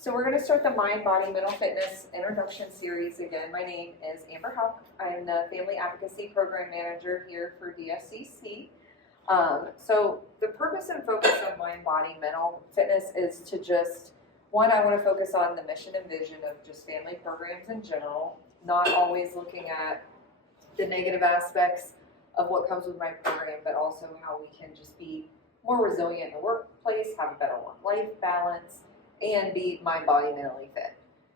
So we're going to start the Mind, Body, Mental Fitness Introduction Series again. My name is Amber Huck. I'm the Family Advocacy Program Manager here for DSCC. So the purpose and focus of Mind, Body, Mental Fitness is to just, one, I want to focus on the mission and vision of just family programs in general, not always looking at the negative aspects of what comes with my program, but also how we can just be more resilient in the workplace, have a better work-life balance, and be mind, body, mentally fit.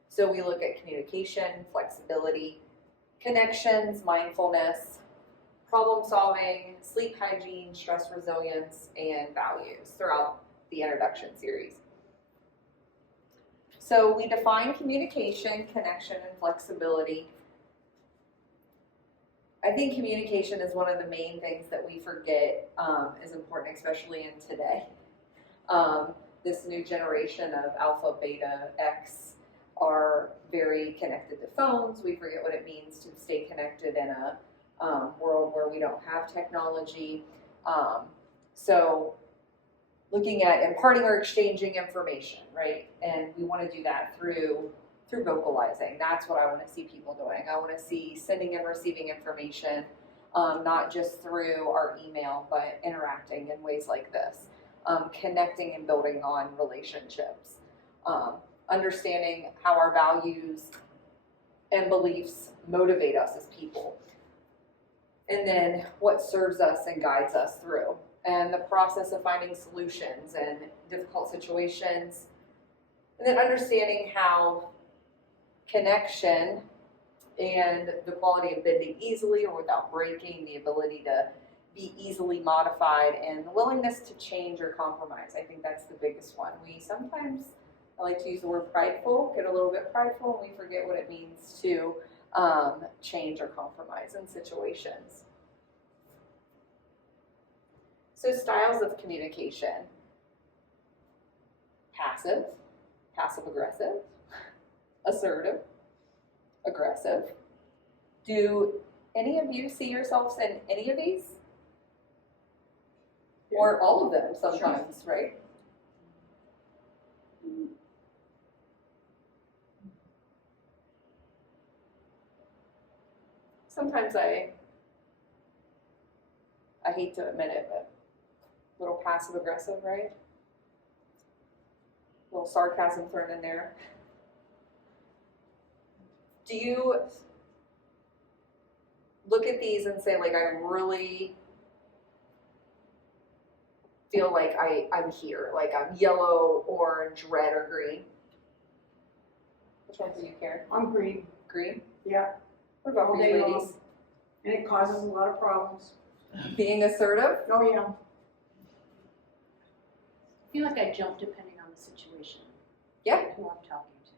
So we look at communication, flexibility, connections, mindfulness, problem solving, sleep hygiene, stress resilience, and values throughout the introduction series. So we define communication, connection, and flexibility. I think communication is one of the main things that we forget is important, especially in today. This new generation of Alpha, Beta, X are very connected to phones. We forget what it means to stay connected in a world where we don't have technology. So looking at imparting or exchanging information, right? And we want to do that through vocalizing. That's what I want to see people doing. I want to see sending and receiving information, not just through our email, but interacting in ways like this. Connecting and building on relationships, understanding how our values and beliefs motivate us as people, and then what serves us and guides us through, and the process of finding solutions in difficult situations, and then understanding how connection and the quality of bending easily or without breaking, the ability to be easily modified, and the willingness to change or compromise. I think that's the biggest one. We sometimes, I like to use the word prideful, get a little bit prideful, and we forget what it means to change or compromise in situations. So styles of communication: passive, passive-aggressive, assertive, aggressive. Do any of you see yourselves in any of these? Or all of them sometimes, right? Sometimes I hate to admit it, but a little passive aggressive, right? A little sarcasm thrown in there. Do you look at these and say, like, I really feel like I'm here, like I'm yellow, orange, red, or green? Which one do you care? I'm green. Green? Yeah. What about for you ladies? And it causes a lot of problems. Being assertive? Oh, yeah. I feel like I jump depending on the situation. Yeah. Who I'm talking to.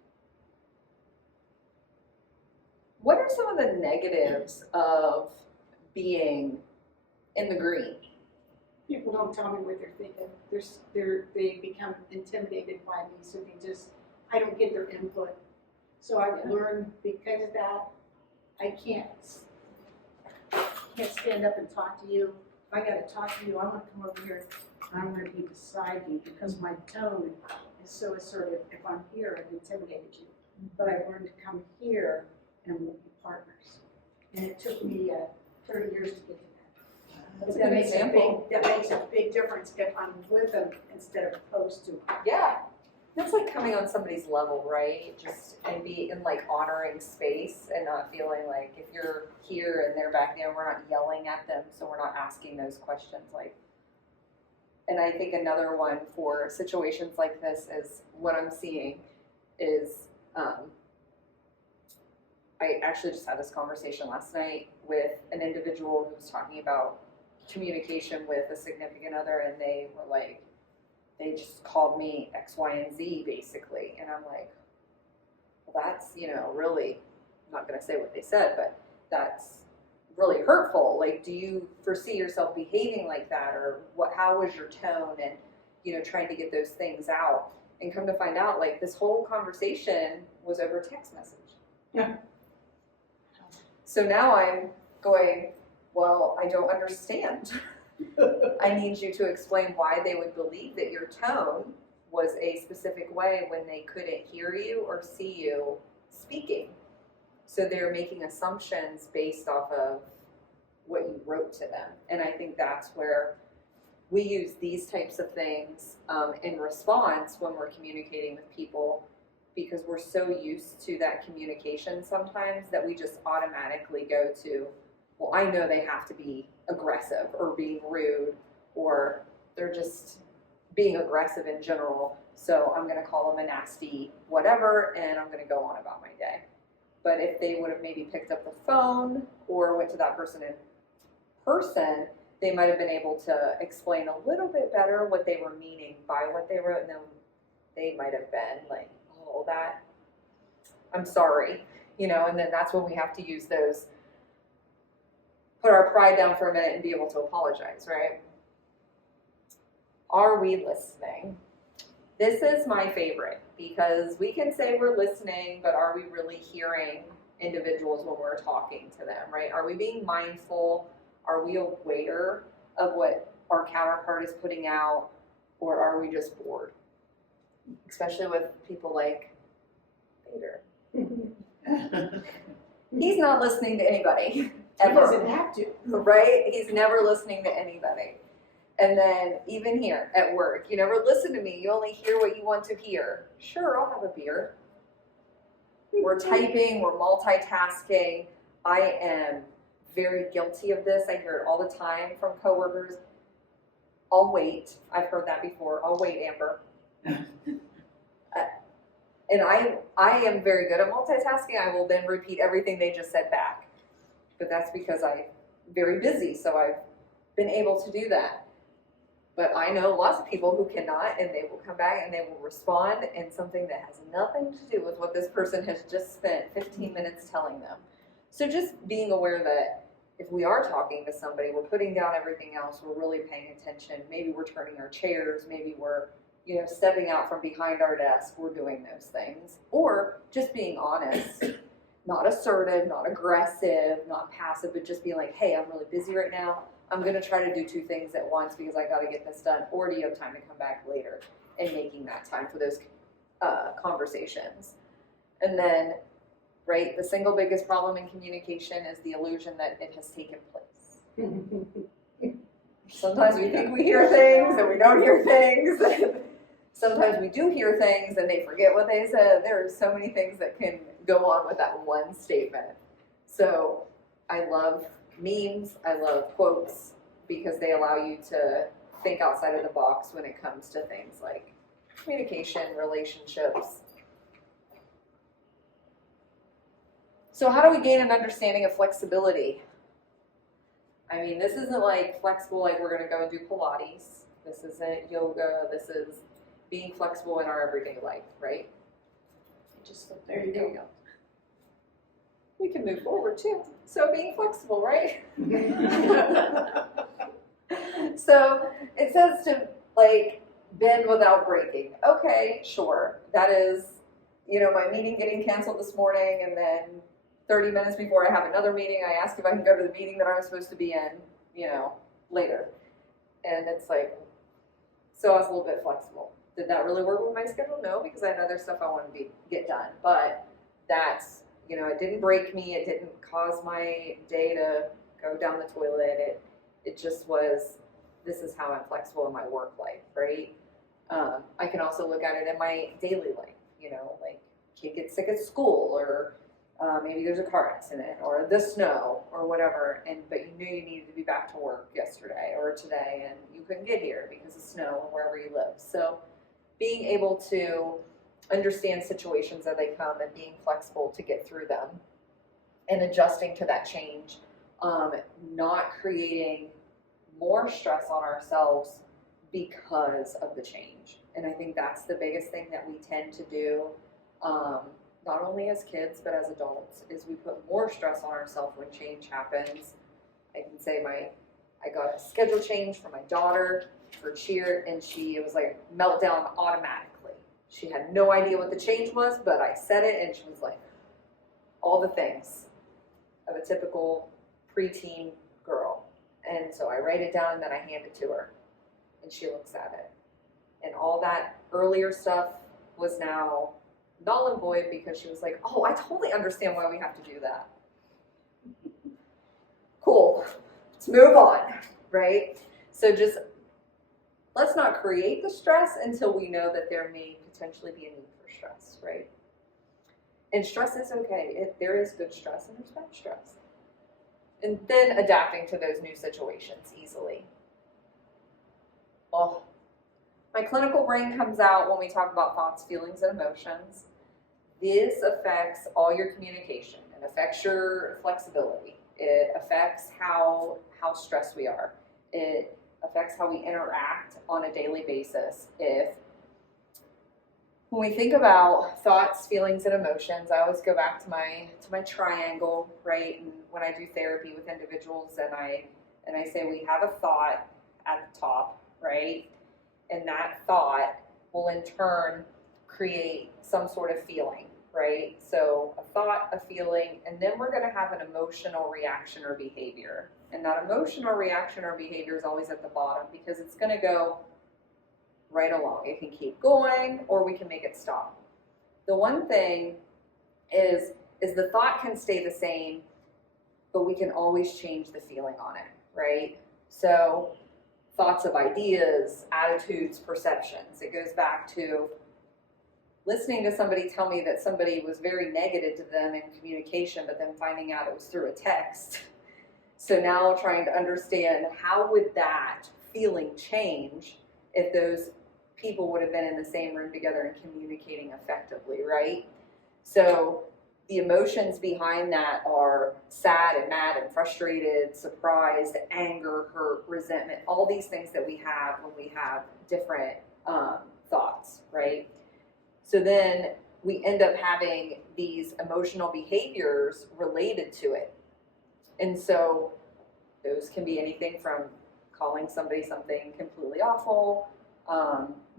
What are some of the negatives of being in the green? People don't tell me what they're thinking. They become intimidated by me, so I don't get their input. So I've learned because of that, I can't stand up and talk to you. If I gotta talk to you, I'm gonna come over here and I'm gonna be beside you because my tone is so assertive. If I'm here, I've intimidated you. But I've learned to come here and we'll be partners. And it took me 30 years to get to that. That's a good example. That makes a big difference if I'm with them instead of opposed to. Yeah. That's like coming on somebody's level, right? Just and be in like honoring space and not feeling like if you're here and they're back there, we're not yelling at them, so we're not asking those questions. Like, and I think another one for situations like this is what I'm seeing is I actually just had this conversation last night with an individual who was talking about communication with a significant other, and they were like, they just called me X, Y, and Z basically. And I'm like, well, that's, really, I'm not going to say what they said, but that's really hurtful. Like, do you foresee yourself behaving like that? Or how was your tone? And, trying to get those things out. And come to find out, like, this whole conversation was over text message. Yeah. So now I'm going, well, I don't understand. I need you to explain why they would believe that your tone was a specific way when they couldn't hear you or see you speaking. So they're making assumptions based off of what you wrote to them. And I think that's where we use these types of things in response when we're communicating with people, because we're so used to that communication sometimes that we just automatically go to, well, I know they have to be aggressive or being rude, or they're just being aggressive in general, so I'm going to call them a nasty whatever, and I'm going to go on about my day. But if they would have maybe picked up the phone or went to that person in person, they might have been able to explain a little bit better what they were meaning by what they wrote, and then they might have been like, oh, that, I'm sorry, you know, and then that's when we have to use those, put our pride down for a minute and be able to apologize, right? Are we listening? This is my favorite, because we can say we're listening, but are we really hearing individuals when we're talking to them, right? Are we being mindful? Are we aware of what our counterpart is putting out, or are we just bored? Especially with people like Peter. He's not listening to anybody, ever. He doesn't have to. Right? He's never listening to anybody. And then even here at work, you never listen to me. You only hear what you want to hear. Sure, I'll have a beer. We're typing, we're multitasking. I am very guilty of this. I hear it all the time from coworkers. I'll wait. I've heard that before. I'll wait, Amber. And I am very good at multitasking. I will then repeat everything they just said back. But that's because I'm very busy, so I've been able to do that. But I know lots of people who cannot, and they will come back and they will respond in something that has nothing to do with what this person has just spent 15 minutes telling them. So just being aware that if we are talking to somebody, we're putting down everything else, we're really paying attention. Maybe we're turning our chairs, maybe we're, you know, stepping out from behind our desk, we're doing those things. Or just being honest, not assertive, not aggressive, not passive, but just being like, hey, I'm really busy right now. I'm going to try to do two things at once because I got to get this done. Or do you have time to come back later? And making that time for those conversations. And then, right, the single biggest problem in communication is the illusion that it has taken place. Sometimes we think we hear things and we don't hear things. Sometimes we do hear things and they forget what they said. There are so many things that can go on with that one statement. So I love memes, I love quotes, because they allow you to think outside of the box when it comes to things like communication, relationships. So how do we gain an understanding of flexibility? I mean, this isn't like flexible like we're going to go and do Pilates. This isn't yoga. This is being flexible in our everyday life, right? There you go. We can move forward too. So being flexible, right? So it says to like bend without breaking. Okay, sure. That is, you know, my meeting getting canceled this morning, and then 30 minutes before I have another meeting, I ask if I can go to the meeting that I was supposed to be in, you know, later. And it's like, so I was a little bit flexible. Did that really work with my schedule? No, because I had other stuff I wanted to get done. But that's, you know, it didn't break me. It didn't cause my day to go down the toilet. It just was, this is how I'm flexible in my work life, right? I can also look at it in my daily life, you know, like kid gets sick at school, or maybe there's a car accident, or the snow, or whatever, but you knew you needed to be back to work yesterday or today, and you couldn't get here because of snow or wherever you live. So being able to understand situations as they come and being flexible to get through them and adjusting to that change, not creating more stress on ourselves because of the change. And I think that's the biggest thing that we tend to do, not only as kids but as adults, is we put more stress on ourselves when change happens. I can say I got a schedule change for my daughter for cheer, and it was like a meltdown automatically. She had no idea what the change was, but I said it, and she was like, all the things of a typical preteen girl. And so I write it down, and then I hand it to her, and she looks at it. And all that earlier stuff was now null and void because she was like, oh, I totally understand why we have to do that. Cool, let's move on, right? So just let's not create the stress until we know that there may potentially be a need for stress, right? And stress is okay. There is good stress and there's bad stress. And then adapting to those new situations easily. Oh, my clinical brain comes out when we talk about thoughts, feelings, and emotions. This affects all your communication. It affects your flexibility. It affects how stressed we are. It affects how we interact on a daily basis. When we think about thoughts, feelings, and emotions, I always go back to my triangle, right? And when I do therapy with individuals, and I say we have a thought at the top, right? And that thought will in turn create some sort of feeling, right? So a thought, a feeling, and then we're going to have an emotional reaction or behavior. And that emotional reaction or behavior is always at the bottom because it's going to go right along. It can keep going or we can make it stop. The one thing is the thought can stay the same, but we can always change the feeling on it, right? So thoughts of ideas, attitudes, perceptions. It goes back to listening to somebody tell me that somebody was very negative to them in communication, but then finding out it was through a text. So now trying to understand how would that feeling change if those people would have been in the same room together and communicating effectively, right? So the emotions behind that are sad and mad and frustrated, surprised, anger, hurt, resentment, all these things that we have when we have different thoughts, right? So then we end up having these emotional behaviors related to it. And so those can be anything from calling somebody something completely awful,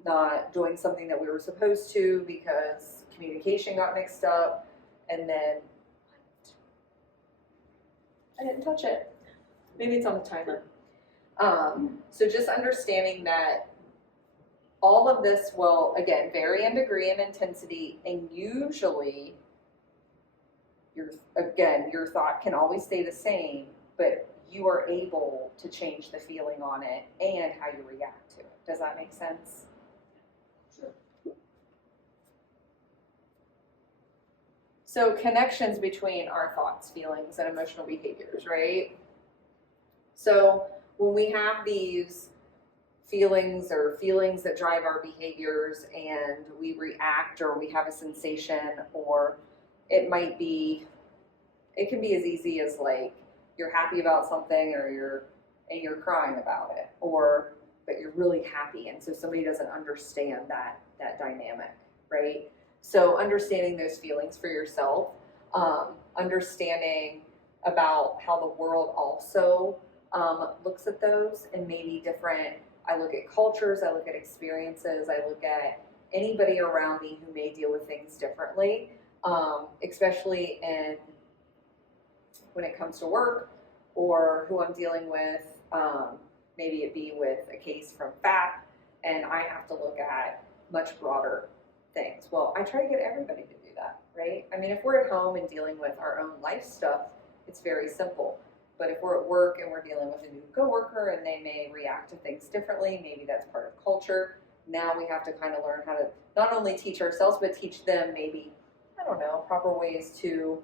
not doing something that we were supposed to because communication got mixed up, and then I didn't touch it. Maybe it's on the timer. So just understanding that all of this will, again, vary in degree and intensity, and usually, your thought can always stay the same, but you are able to change the feeling on it and how you react to it. Does that make sense? Sure. So connections between our thoughts, feelings, and emotional behaviors, right? So when we have these feelings that drive our behaviors and we react or we have a sensation, or it can be as easy as like you're happy about something or you're crying about it, but you're really happy, and so somebody doesn't understand that dynamic, right? So understanding those feelings for yourself, understanding about how the world also looks at those, and maybe different. I look at cultures, I look at experiences, I look at anybody around me who may deal with things differently, especially when it comes to work or who I'm dealing with. Maybe it be with a case from FAP, and I have to look at much broader things. Well, I try to get everybody to do that, right? I mean, if we're at home and dealing with our own life stuff, it's very simple. But if we're at work and we're dealing with a new coworker and they may react to things differently, maybe that's part of culture. Now we have to kind of learn how to not only teach ourselves, but teach them maybe, I don't know, proper ways to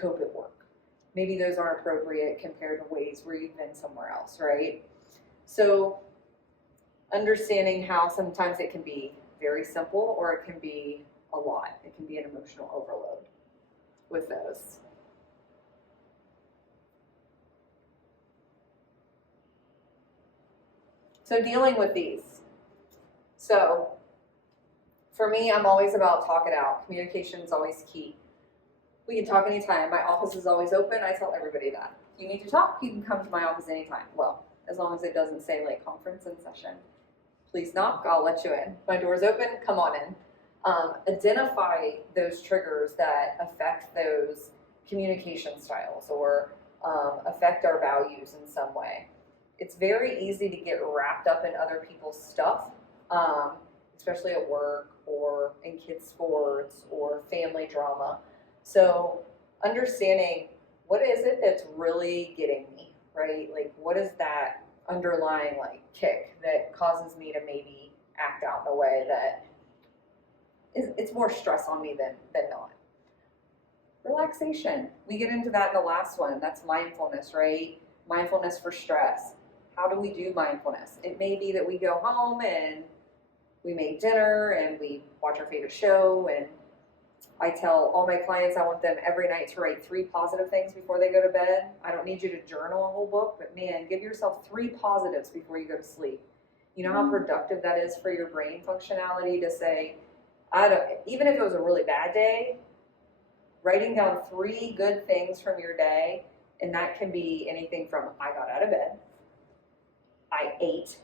cope at work. Maybe those aren't appropriate compared to ways where you've been somewhere else, right? So understanding how sometimes it can be very simple or it can be a lot. It can be an emotional overload with those. So dealing with these. So for me, I'm always about talk it out. Communication is always key. We can talk anytime. My office is always open. I tell everybody that. If you need to talk, you can come to my office anytime. Well, as long as it doesn't say like conference in session. Please knock, I'll let you in. My door's open, come on in. Identify those triggers that affect those communication styles or affect our values in some way. It's very easy to get wrapped up in other people's stuff especially at work or in kids' sports or family drama. So understanding what is it that's really getting me, right? Like what is that underlying like kick that causes me to maybe act out in a way that it's more stress on me than not. Relaxation. We get into that in the last one. That's mindfulness, right? Mindfulness for stress. How do we do mindfulness? It may be that we go home and we make dinner and we watch our favorite show, and I tell all my clients I want them every night to write 3 positive things before they go to bed. I don't need you to journal a whole book, but man, give yourself 3 positives before you go to sleep. You know how productive that is for your brain functionality to say, even if it was a really bad day, writing down 3 good things from your day, and that can be anything from I got out of bed, I ate,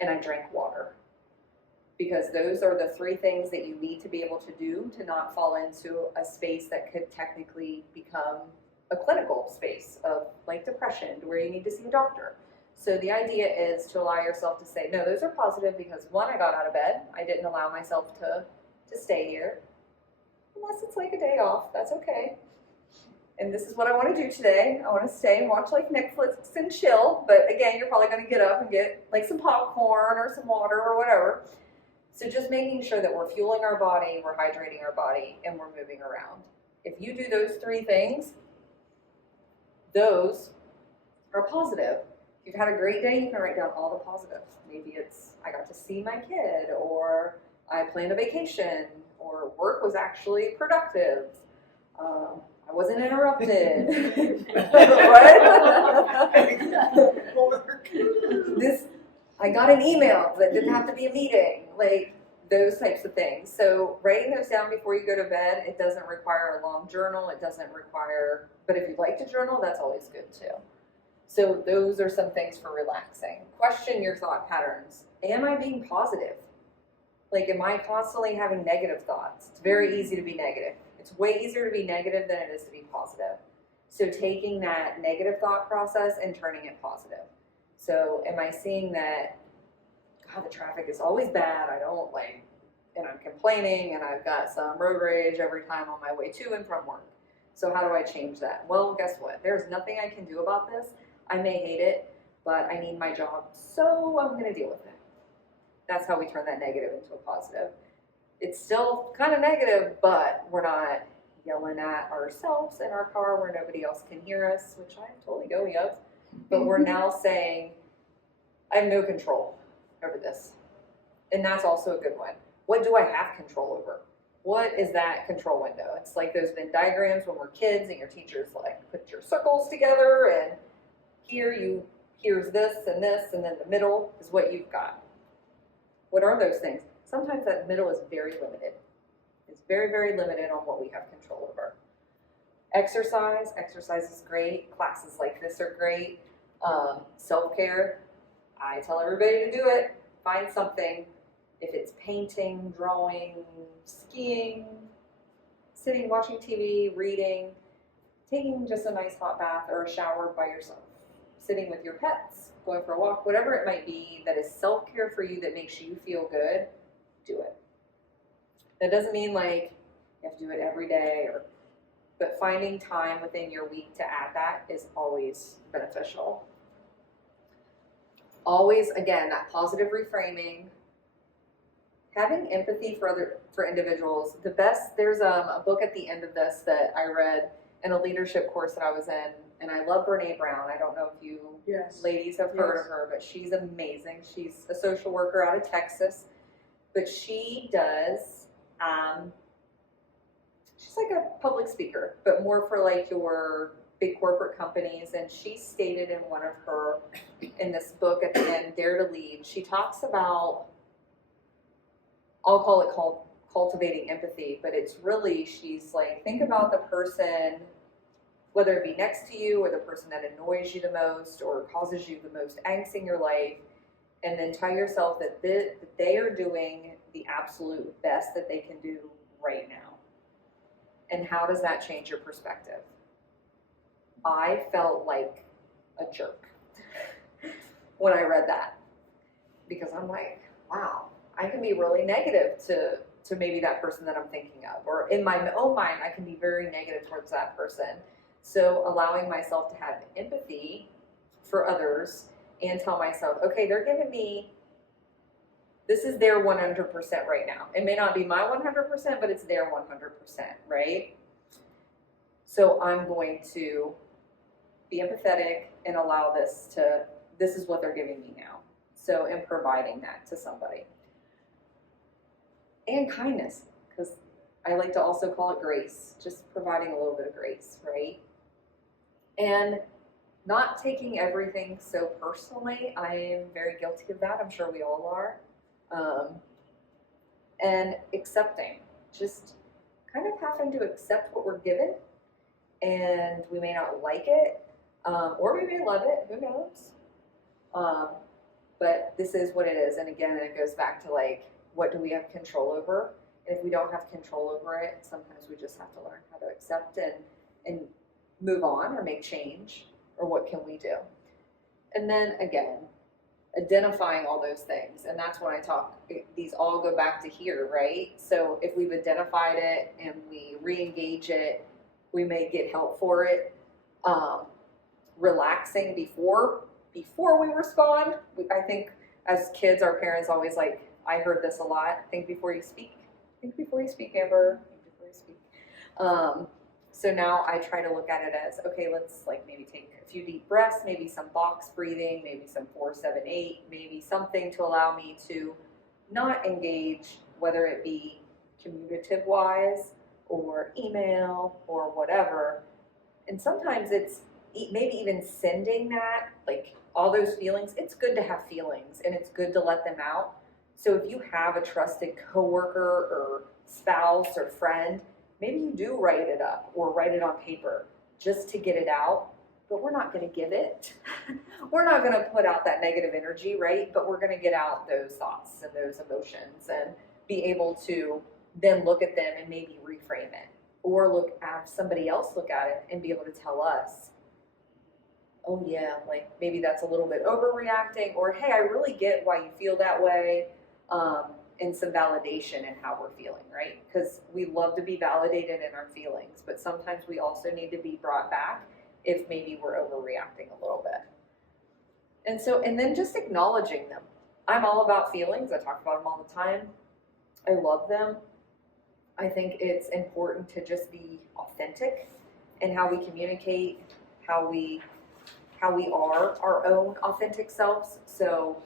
and I drank water. Because those are the 3 things that you need to be able to do to not fall into a space that could technically become a clinical space of like depression where you need to see a doctor. So the idea is to allow yourself to say, no, those are positive because 1, I got out of bed. I didn't allow myself to stay here. Unless it's like a day off, that's okay. And this is what I want to do today. I want to stay and watch like Netflix and chill. But again, you're probably going to get up and get like some popcorn or some water or whatever. So just making sure that we're fueling our body, we're hydrating our body, and we're moving around. If you do those 3 things, those are positive. If you've had a great day, you can write down all the positives. Maybe it's I got to see my kid, or I planned a vacation, or work was actually productive. I wasn't interrupted. I got an email that didn't have to be a meeting, like those types of things. So writing those down before you go to bed, it doesn't require a long journal. It doesn't require, but if you'd like to journal, that's always good too. So those are some things for relaxing. Question your thought patterns. Am I being positive? Like, am I constantly having negative thoughts? It's very easy to be negative. It's way easier to be negative than it is to be positive. So taking that negative thought process and turning it positive. So am I seeing that, God, the traffic is always bad, I don't like, and I'm complaining, and I've got some road rage every time on my way to and from work. So how do I change that? Well, guess what? There's nothing I can do about this. I may hate it, but I need my job, so I'm going to deal with it. That's how we turn that negative into a positive. It's still kind of negative, but we're not yelling at ourselves in our car where nobody else can hear us, which I'm totally guilty of. But we're now saying, I have no control over this. And that's also a good one. What do I have control over? What is that control window? It's like those Venn diagrams when we're kids and your teacher's like, put your circles together, and here's this, and then the middle is what you've got. What are those things? Sometimes that middle is very limited. It's very, very limited on what we have control over. Exercise is great. Classes like this are great. Self-care, I tell everybody to do it. Find something. If it's painting, drawing, skiing, sitting, watching TV, reading, taking just a nice hot bath or a shower by yourself, sitting with your pets, going for a walk, whatever it might be that is self-care for you that makes you feel good, do it. That doesn't mean like you have to do it every day, but finding time within your week to add that is always beneficial. Always, again, that positive reframing, having empathy for individuals. There's a book at the end of this that I read in a leadership course that I was in, and I love Brene Brown. I don't know if you ladies have heard of her, but she's amazing. She's a social worker out of Texas, but she does, she's like a public speaker, but more for like your big corporate companies. And she stated in this book at the end, Dare to Lead, she talks about, I'll call it cultivating empathy, but it's really, she's like, think about the person, whether it be next to you or the person that annoys you the most or causes you the most angst in your life, and then tell yourself that they are doing the absolute best that they can do right now. And how does that change your perspective? I felt like a jerk when I read that, because I'm like, wow, I can be really negative to maybe that person that I'm thinking of, or in my own mind, I can be very negative towards that person. So allowing myself to have empathy for others and tell myself, okay, they're giving me, this is their 100% right now. It may not be my 100%, but it's their 100%, right? So I'm going to be empathetic and allow this is what they're giving me now. So in providing that to somebody. And kindness, because I like to also call it grace, just providing a little bit of grace, right? And not taking everything so personally. I am very guilty of that. I'm sure we all are. And accepting, just kind of having to accept what we're given, and we may not like it, or we may love it, who knows? But this is what it is. And again, it goes back to like, what do we have control over? And if we don't have control over it, sometimes we just have to learn how to accept and move on or make change, or what can we do? And then again, identifying all those things. And that's when I talk, these all go back to here, right? So if we've identified it and we re-engage it, we may get help for it. Relaxing before we respond. I think as kids, our parents always like, I heard this a lot, think before you speak. Think before you speak, Amber. Think before you speak. So now I try to look at it as, okay, let's like maybe take a few deep breaths, maybe some box breathing, maybe some 4-7-8, maybe something to allow me to not engage, whether it be communicative wise or email or whatever. And sometimes it's maybe even sending that, like all those feelings. It's good to have feelings and it's good to let them out. So if you have a trusted coworker or spouse or friend, maybe you do write it up or write it on paper just to get it out, but we're not going to give it. We're not going to put out that negative energy, right? But we're going to get out those thoughts and those emotions and be able to then look at them and maybe reframe it, or have somebody else look at it and be able to tell us, oh yeah, like maybe that's a little bit overreacting, or hey, I really get why you feel that way. And some validation in how we're feeling, right? Because we love to be validated in our feelings, but sometimes we also need to be brought back if maybe we're overreacting a little bit. And then just acknowledging them. I'm all about feelings. I talk about them all the time. I love them. I think it's important to just be authentic in how we communicate, how we are our own authentic selves. So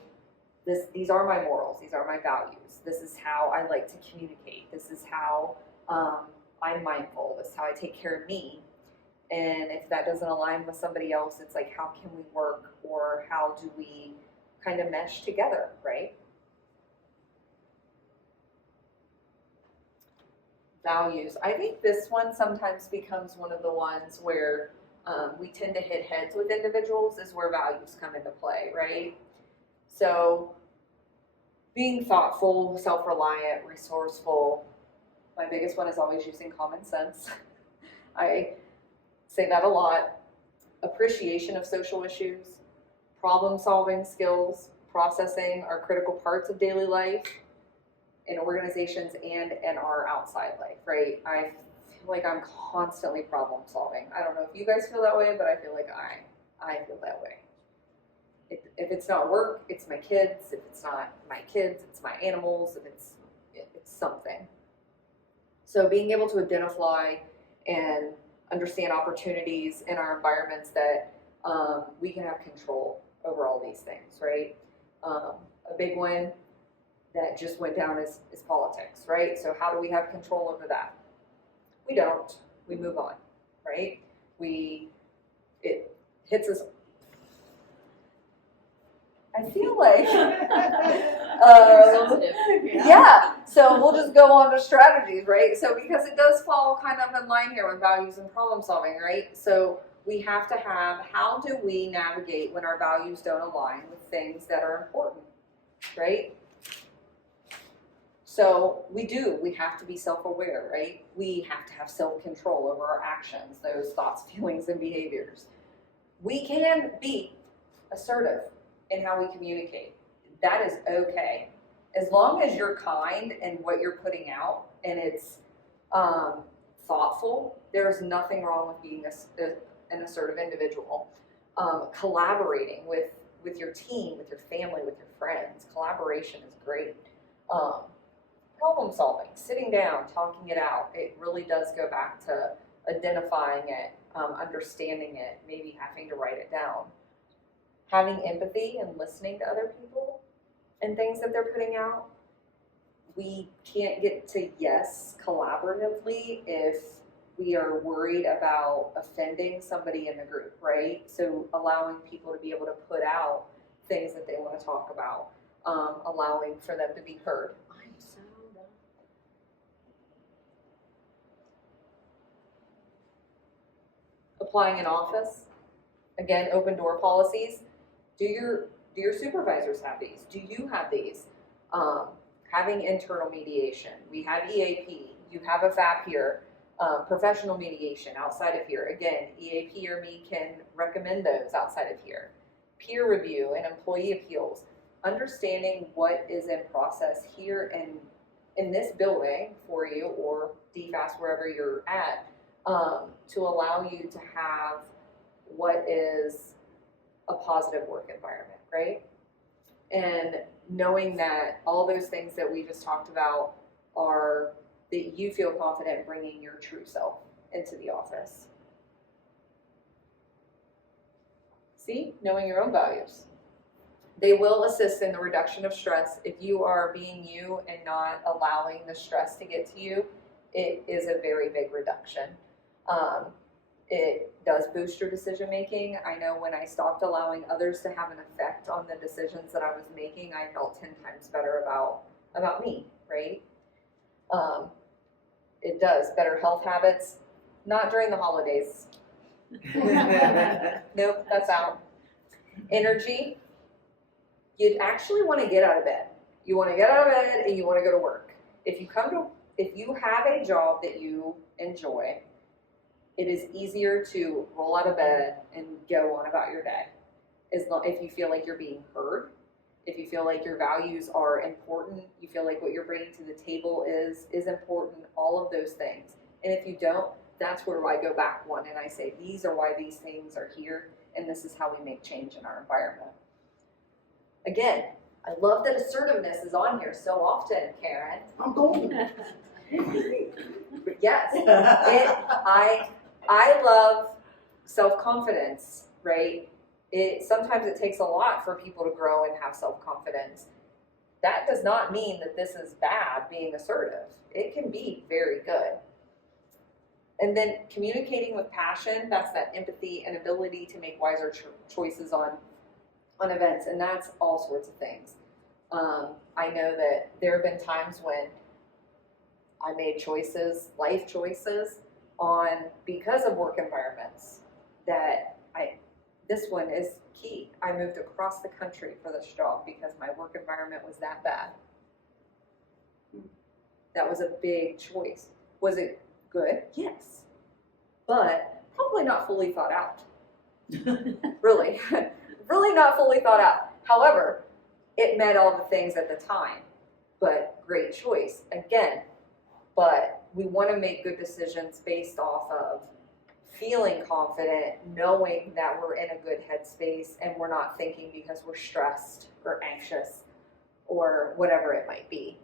these are my morals, these are my values. This is how I like to communicate. This is how I'm mindful. This is how I take care of me. And if that doesn't align with somebody else, it's like, how can we work, or how do we kind of mesh together, right? Values. I think this one sometimes becomes one of the ones where we tend to hit heads with individuals, is where values come into play, right? So being thoughtful, self-reliant, resourceful. My biggest one is always using common sense. I say that a lot. Appreciation of social issues, problem-solving skills, processing are critical parts of daily life in organizations and in our outside life, right? I feel like I'm constantly problem-solving. I don't know if you guys feel that way, but I feel like I feel that way. If it's not work, it's my kids. If it's not my kids, it's my animals. If it's something. So being able to identify and understand opportunities in our environments that we can have control over all these things, right? A big one that just went down is politics, right? So how do we have control over that? We don't. We move on, right? It hits us. I feel like, yeah, so we'll just go on to strategies, right? So because it does fall kind of in line here with values and problem solving, right? So we have to have, how do we navigate when our values don't align with things that are important, right? So we have to be self-aware, right? We have to have self-control over our actions, those thoughts, feelings, and behaviors. We can be assertive in how we communicate. That is okay. As long as you're kind in what you're putting out and it's thoughtful, there's nothing wrong with being an assertive individual. Collaborating with your team, with your family, with your friends. Collaboration is great. Problem solving, sitting down, talking it out. It really does go back to identifying it, understanding it, maybe having to write it down. Having empathy and listening to other people and things that they're putting out. We can't get to yes collaboratively if we are worried about offending somebody in the group, right? So allowing people to be able to put out things that they want to talk about, allowing for them to be heard. I'm so done. Applying in office, again, open door policies. Do your supervisors have these? Do you have these? Having internal mediation. We have EAP. You have a FAP here. Professional mediation outside of here. Again, EAP or me can recommend those outside of here. Peer review and employee appeals. Understanding what is in process here and in this building for you or DFAS wherever you're at, to allow you to have what is a positive work environment, right? And knowing that all those things that we just talked about are that you feel confident bringing your true self into the office. See, knowing your own values. They will assist in the reduction of stress. If you are being you and not allowing the stress to get to you, it is a very big reduction. It does boost your decision making. I know when I stopped allowing others to have an effect on the decisions that I was making, I felt 10 times better about me, right? It does. Better health habits, not during the holidays. Nope, that's out. Energy, you actually want to get out of bed. You want to get out of bed and you want to go to work. If you have a job that you enjoy, it is easier to roll out of bed and go on about your day. If you feel like you're being heard, if you feel like your values are important, you feel like what you're bringing to the table is important, all of those things. And if you don't, that's where I go back one and I say, these are why these things are here, and this is how we make change in our environment. Again, I love that assertiveness is on here so often, Karen. I'm going. Yes, I love self-confidence, right? Sometimes it takes a lot for people to grow and have self-confidence. That does not mean that this is bad, being assertive. It can be very good. And then communicating with passion, that's that empathy and ability to make wiser choices on events, and that's all sorts of things. I know that there have been times when I made choices, life choices, because of work environments that this one is key. I moved across the country for this job because my work environment was that bad. That was a big choice. Was it good? Yes. But probably not fully thought out. Really. Really not fully thought out. However, it met all the things at the time. But great choice. Again, but we want to make good decisions based off of feeling confident, knowing that we're in a good headspace and we're not thinking because we're stressed or anxious or whatever it might be.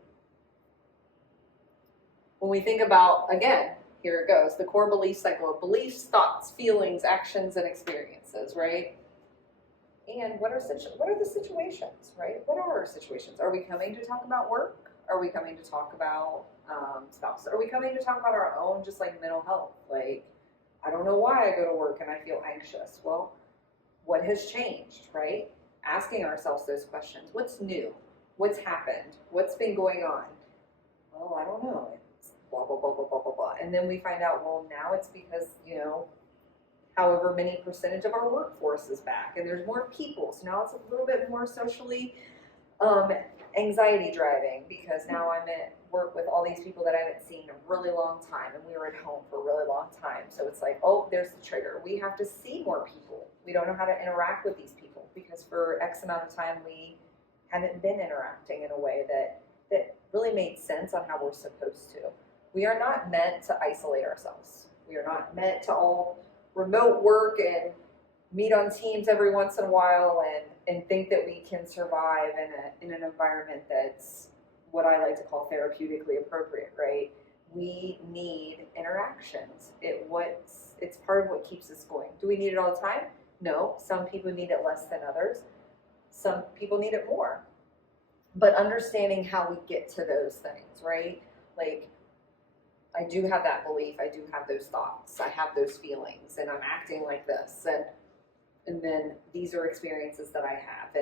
When we think about, again, here it goes, the core belief cycle of beliefs, thoughts, feelings, actions, and experiences, right? And what are the situations, right? What are our situations? Are we coming to talk about work? Are we coming to talk about spouse? Are we coming to talk about our own, just like mental health? Like, I don't know why I go to work and I feel anxious. Well, what has changed, right? Asking ourselves those questions. What's new? What's happened? What's been going on? Well, I don't know. It's blah, blah, blah, blah, blah, blah, blah. And then we find out, well, now it's because, however many percentage of our workforce is back and there's more people. So now it's a little bit more socially anxiety driving because now I'm at work with all these people that I haven't seen in a really long time and we were at home for a really long time. So it's like, oh, there's the trigger. We have to see more people. We don't know how to interact with these people because for X amount of time we haven't been interacting in a way that really made sense on how we're supposed to. We are not meant to isolate ourselves. We are not meant to all remote work and meet on teams every once in a while and think that we can survive in an environment that's what I like to call therapeutically appropriate, right? We need interactions. It's part of what keeps us going. Do we need it all the time? No. Some people need it less than others. Some people need it more. But understanding how we get to those things, right? Like, I do have that belief, I do have those thoughts, I have those feelings, and I'm acting like this, and then these are experiences that I have,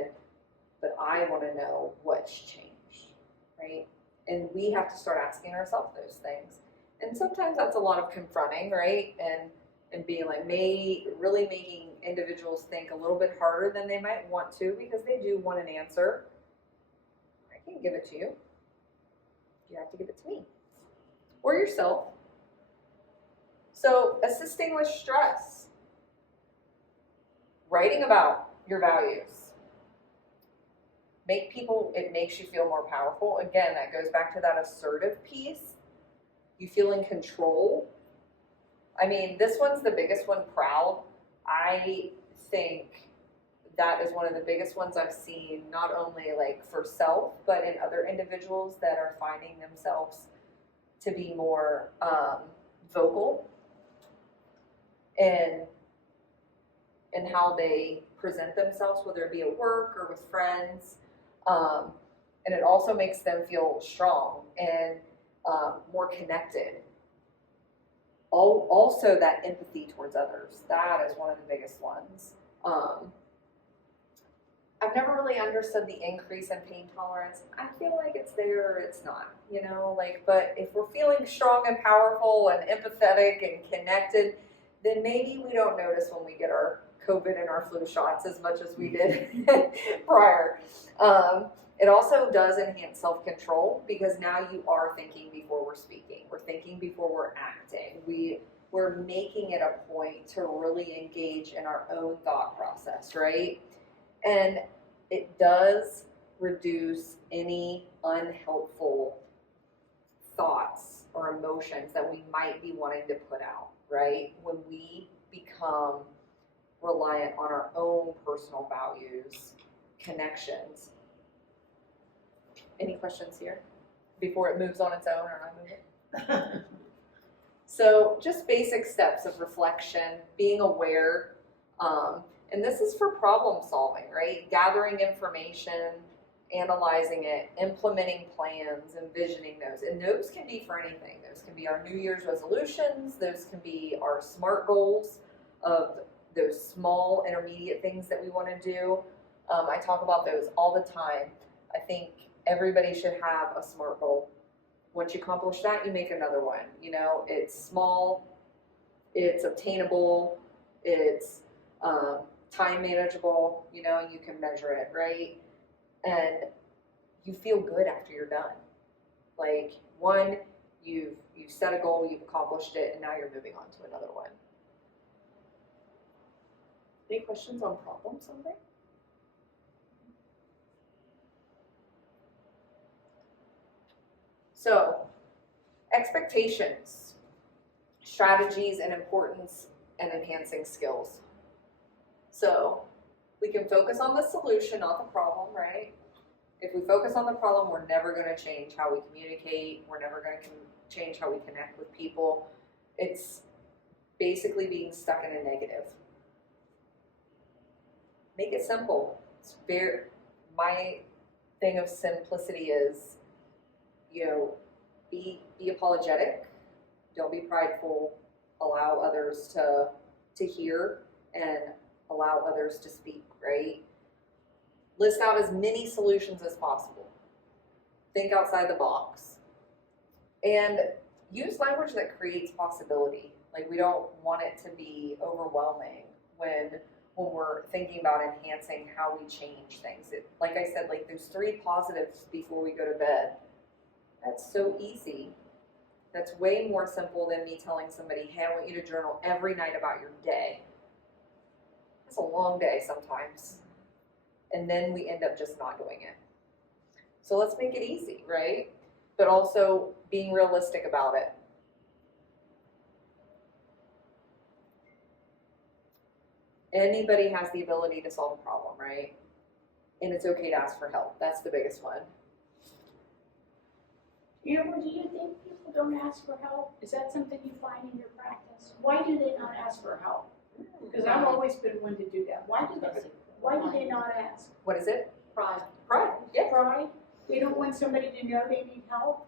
but I want to know what's changed, right? And we have to start asking ourselves those things. And sometimes that's a lot of confronting, right? And being like, really making individuals think a little bit harder than they might want to, because they do want an answer. I can't give it to you. You have to give it to me. Or yourself. So, assisting with stress. Writing about your values. It makes you feel more powerful. Again, that goes back to that assertive piece. You feel in control. I mean, this one's the biggest one, proud. I think that is one of the biggest ones I've seen, not only like for self, but in other individuals that are finding themselves to be more vocal in how they present themselves, whether it be at work or with friends. And it also makes them feel strong and more connected. Also that empathy towards others, that is one of the biggest ones. I've never really understood the increase in pain tolerance. I feel like it's there or it's not, but if we're feeling strong and powerful and empathetic and connected, then maybe we don't notice when we get our COVID and our flu shots as much as we did prior. It also does enhance self-control, because now you are thinking before we're speaking. We're thinking before we're acting. We're making it a point to really engage in our own thought process, right? And it does reduce any unhelpful thoughts or emotions that we might be wanting to put out, right? When we become reliant on our own personal values, connections. Any questions here before it moves on its own or I move it? So just basic steps of reflection, being aware, and this is for problem solving, right? Gathering information, analyzing it, implementing plans, envisioning those. And those can be for anything. Those can be our New Year's resolutions. Those can be our SMART goals of those small intermediate things that we want to do. I talk about those all the time. I think everybody should have a SMART goal. Once you accomplish that, you make another one. It's small, it's obtainable, it's time manageable, you can measure it, right? And you feel good after you're done. Like, one, you've set a goal, you've accomplished it, and now you're moving on to another one. Any questions on problem solving? So, expectations, strategies, and importance and enhancing skills. So, we can focus on the solution, not the problem, right? If we focus on the problem, we're never going to change how we communicate. We're never going to change how we connect with people. It's basically being stuck in a negative. Make it simple. My thing of simplicity is, be apologetic. Don't be prideful. Allow others to hear and allow others to speak, right? List out as many solutions as possible. Think outside the box. And use language that creates possibility. Like, we don't want it to be overwhelming when we're thinking about enhancing how we change things. Like I said, like those 3 positives before we go to bed. That's so easy. That's way more simple than me telling somebody, hey, I want you to journal every night about your day. It's a long day sometimes. And then we end up just not doing it. So let's make it easy, right? But also being realistic about it. Anybody has the ability to solve a problem, right? And it's okay to ask for help. That's the biggest one. Amber, do you think people don't ask for help? Is that something you find in your practice? Why do they not ask for help? Because I've always been one to do that. Why do they not ask? What is it? Pride. Pride. Yeah. Pride? They don't want somebody to know they need help?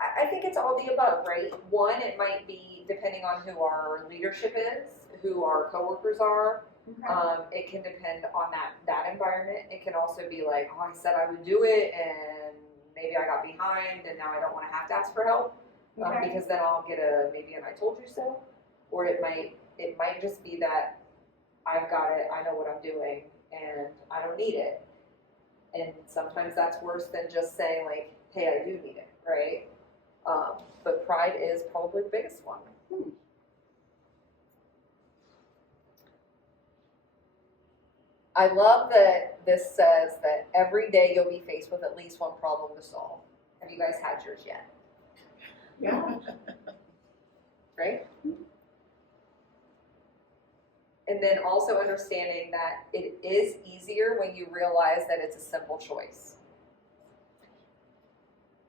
I think it's all the above, right? One, it might be depending on who our leadership is, who our coworkers are. It can depend on that environment. It can also be like, oh, I said I would do it, and maybe I got behind, and now I don't want to have to ask for help because then I'll get maybe an I told you so, or it might just be that I've got it, I know what I'm doing, and I don't need it. And sometimes that's worse than just saying like, hey, I do need it, right? But pride is probably the biggest one. I love that this says that every day you'll be faced with at least one problem to solve. Have you guys had yours yet? Yeah. Right? And then also understanding that it is easier when you realize that it's a simple choice.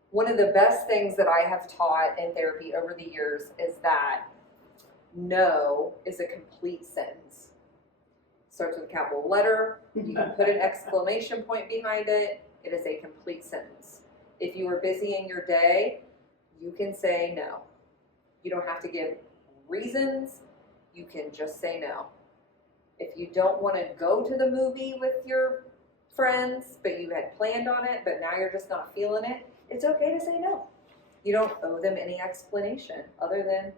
One of the best things that I have taught in therapy over the years is that no is a complete sentence. Starts with a capital letter, you can put an exclamation point behind it, it is a complete sentence. If you are busy in your day, you can say no. You don't have to give reasons, you can just say no. If you don't want to go to the movie with your friends, but you had planned on it, but now you're just not feeling it, it's okay to say no. You don't owe them any explanation other than,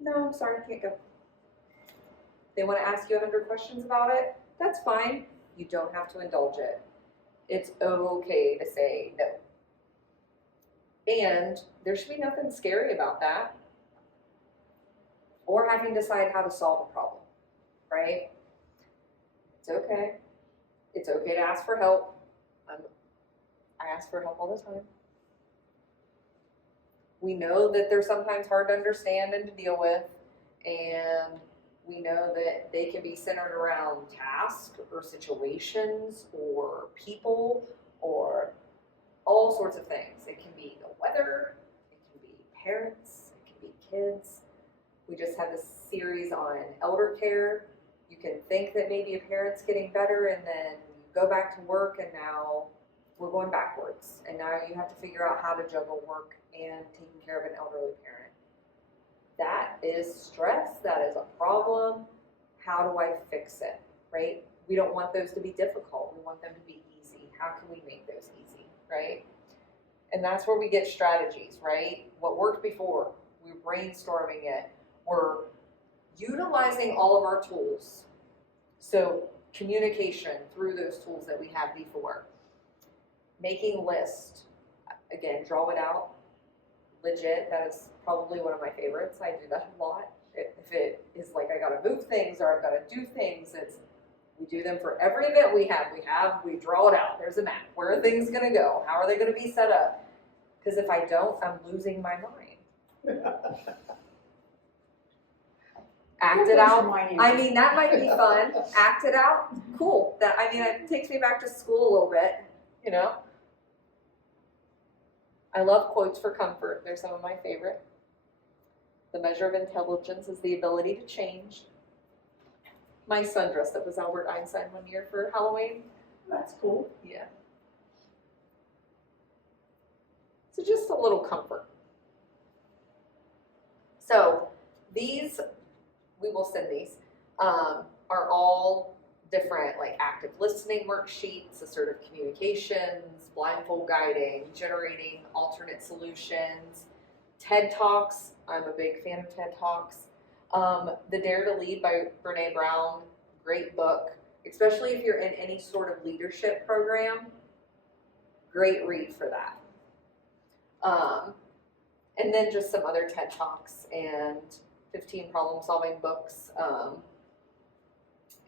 no, I'm sorry, I can't go. They want to ask you 100 questions about it, that's fine. You don't have to indulge it. It's okay to say no. And there should be nothing scary about that. Or having to decide how to solve a problem, right? It's okay. It's okay to ask for help. I ask for help all the time. We know that they're sometimes hard to understand and to deal with, and we know that they can be centered around tasks or situations or people or all sorts of things. It can be the weather, it can be parents, it can be kids. We just had this series on elder care. You can think that maybe a parent's getting better and then you go back to work and now we're going backwards. And now you have to figure out how to juggle work and taking care of an elderly parent. That is stress, that is a problem. How do I fix it, right? We don't want those to be difficult. We want them to be easy. How can we make those easy, right? And that's where we get strategies, right? What worked before, we're brainstorming it. We're utilizing all of our tools. So communication through those tools that we had before. Making lists, again, draw it out. Legit, that is probably one of my favorites. I do that a lot. If it is like I gotta move things or I've gotta do things, we do them for every event we draw it out. There's a map. Where are things gonna go? How are they gonna be set up? Because if I don't, I'm losing my mind. Act it out. I mean, that might be fun. Act it out. Cool. It takes me back to school a little bit, you know? I love quotes for comfort. They're some of my favorite. The measure of intelligence is the ability to change. My son dressed up as Albert Einstein one year for Halloween. That's cool. Yeah. So just a little comfort. So these, we will send these, are all different, like active listening worksheets, assertive communications, blindfold guiding, generating alternate solutions, TED Talks. I'm a big fan of TED Talks. The Dare to Lead by Brene Brown, great book, especially if you're in any sort of leadership program, great read for that. And then just some other TED Talks and 15 problem-solving books,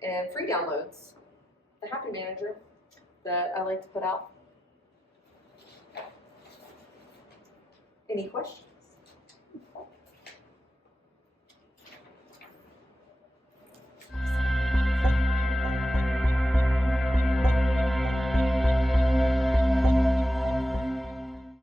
and free downloads. The Happy Manager that I like to put out. Any questions?